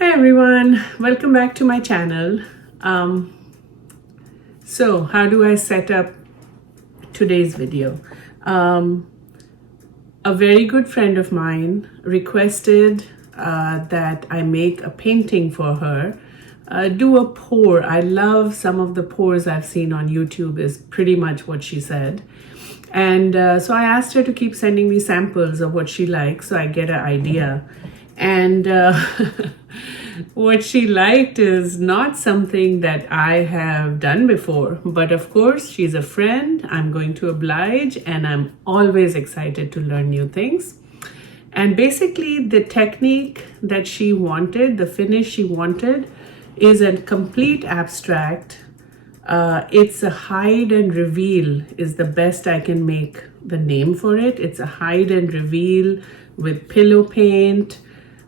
Hi everyone, welcome back to my channel. Um, so how do I set up today's video? Um, a very good friend of mine requested that I make a painting for her. Do a pour. I love some of the pours I've seen on YouTube is pretty much what she said. And so I asked her to keep sending me samples of what she likes so I get an idea. And what she liked is not something that I have done before, but of course, she's a friend. I'm going to oblige, and I'm always excited to learn new things. And basically, the technique that she wanted, the finish she wanted, is a complete abstract. It's a hide and reveal, is the best I can make the name for it. It's a hide and reveal with pillow paint.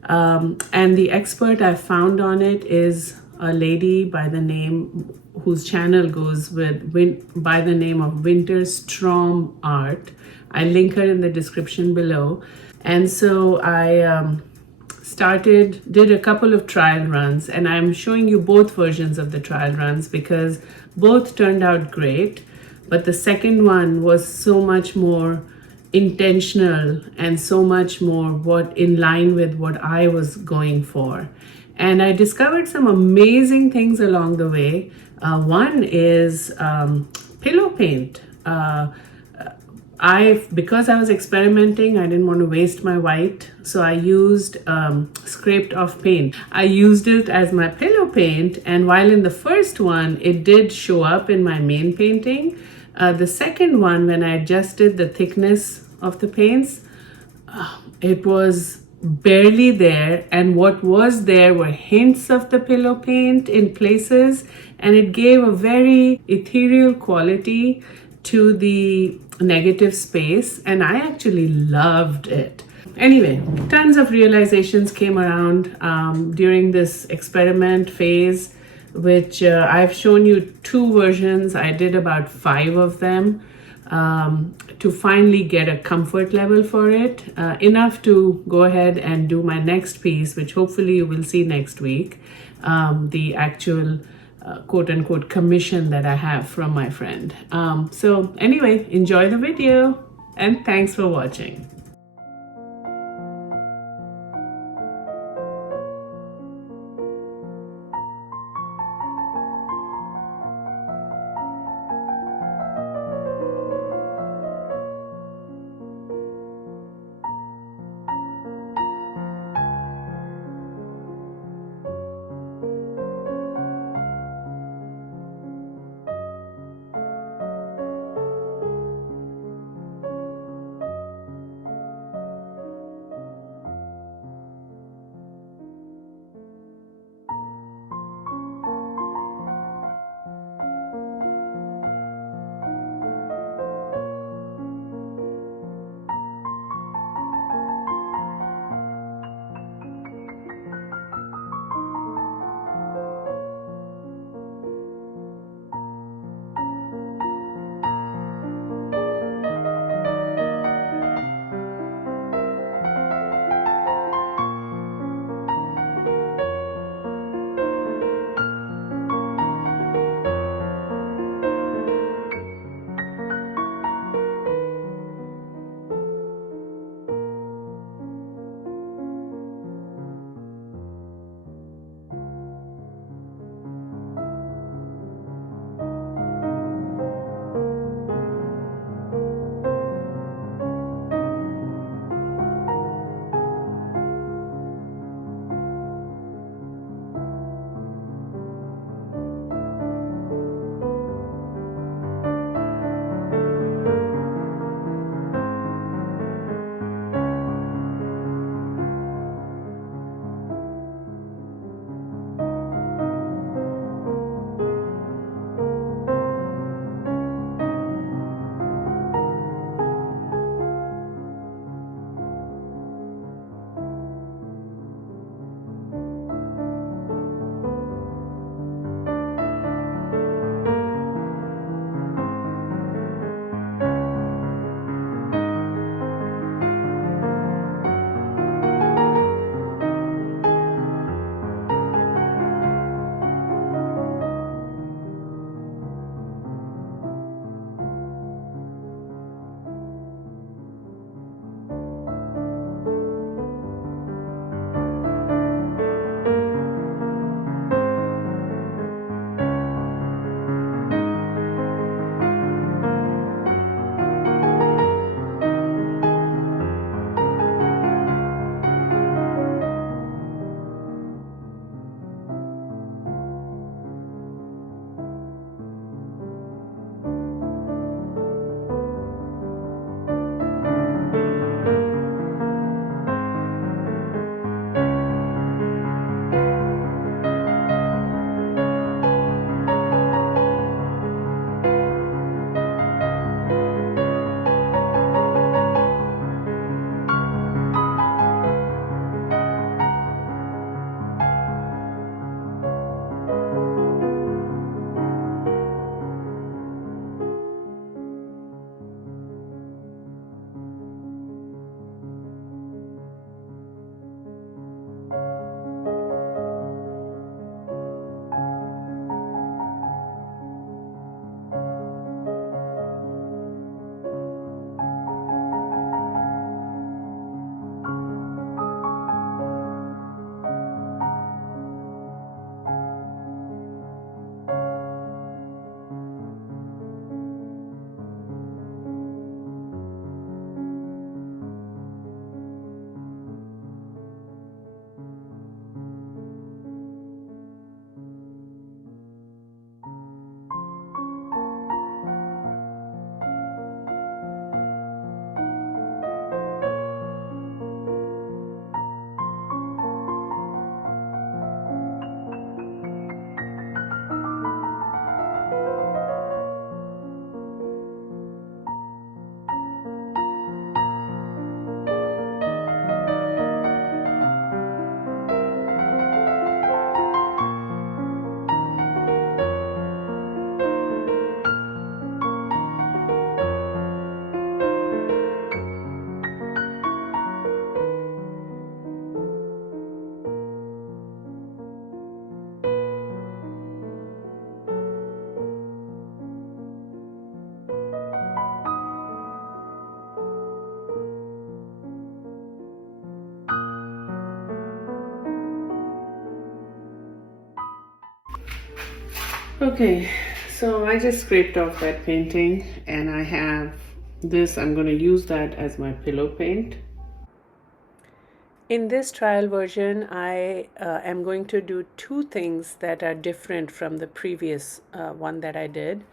And the expert I found on it is a lady by the name, whose channel goes by the name of Winter Strom Art. I link her in the description below. And so I did a couple of trial runs, and I'm showing you both versions of the trial runs because both turned out great. But the second one was so much more intentional and so much more what in line with what I was going for. And I discovered some amazing things along the way. One is pillow paint. Because I was experimenting, I didn't want to waste my white, so I used scraped off paint. I used it as my pillow paint, and while in the first one it did show up in my main painting, the second one, when I adjusted the thickness of the paints, it was barely there, and what was there were hints of the pillow paint in places, and it gave a very ethereal quality to the negative space, and I actually loved it. Anyway, tons of realizations came around during this experiment phase, which I've shown you two versions. I did about 5 of them to finally get a comfort level for it, enough to go ahead and do my next piece, which hopefully you will see next week, the actual quote unquote commission that I have from my friend. So anyway, enjoy the video and thanks for watching. Okay, so I just scraped off wet painting and I have this. I'm going to use that as my pillow paint. In this trial version, I am going to do two things that are different from the previous one that I did.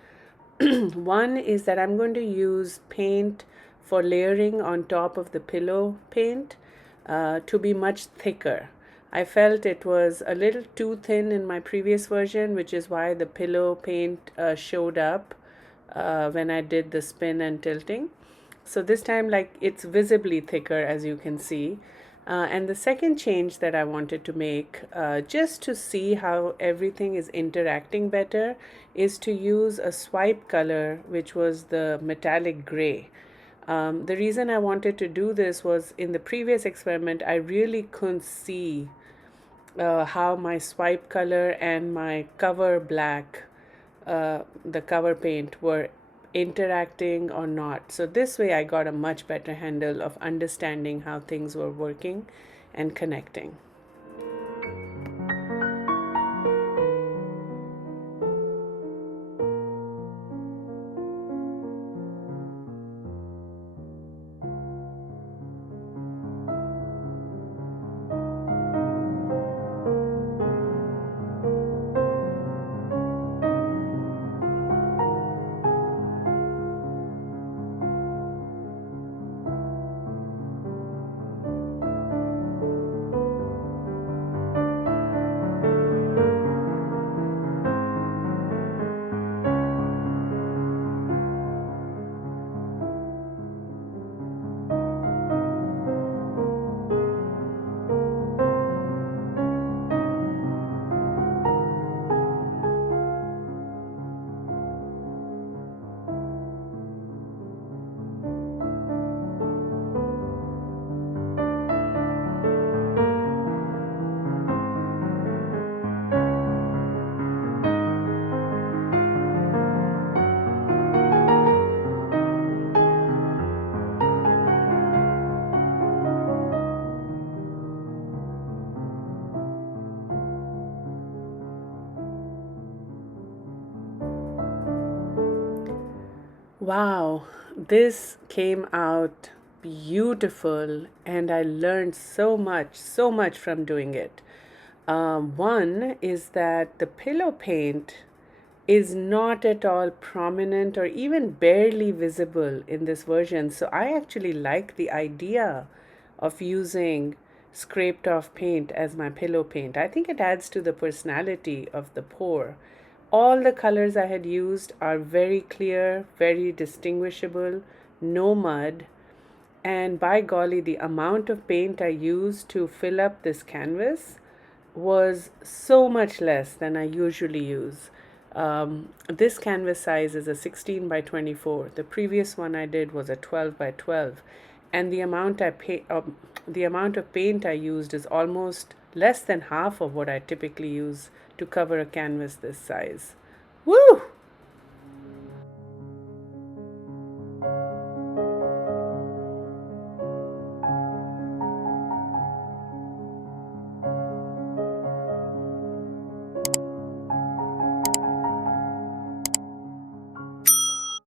One is that I'm going to use paint for layering on top of the pillow paint to be much thicker. I felt it was a little too thin in my previous version, which is why the pillow paint showed up when I did the spin and tilting. So this time, like, it's visibly thicker, as you can see. And the second change that I wanted to make, just to see how everything is interacting better, is to use a swipe color, which was the metallic gray. The reason I wanted to do this was in the previous experiment, I really couldn't see how my swipe color and my cover black, the cover paint, were interacting or not. So this way I got a much better handle of understanding how things were working and connecting. Wow, this came out beautiful, and I learned so much from doing it. One is that the pillow paint is not at all prominent or even barely visible in this version. So I actually like the idea of using scraped off paint as my pillow paint. I think it adds to the personality of the pour. All the colors I had used are very clear, very distinguishable, no mud. And by golly, the amount of paint I used to fill up this canvas was so much less than I usually use. This canvas size is a 16 by 24. The previous one I did was a 12 by 12. And the amount of paint I used is almost less than half of what I typically use to cover a canvas this size. Woo!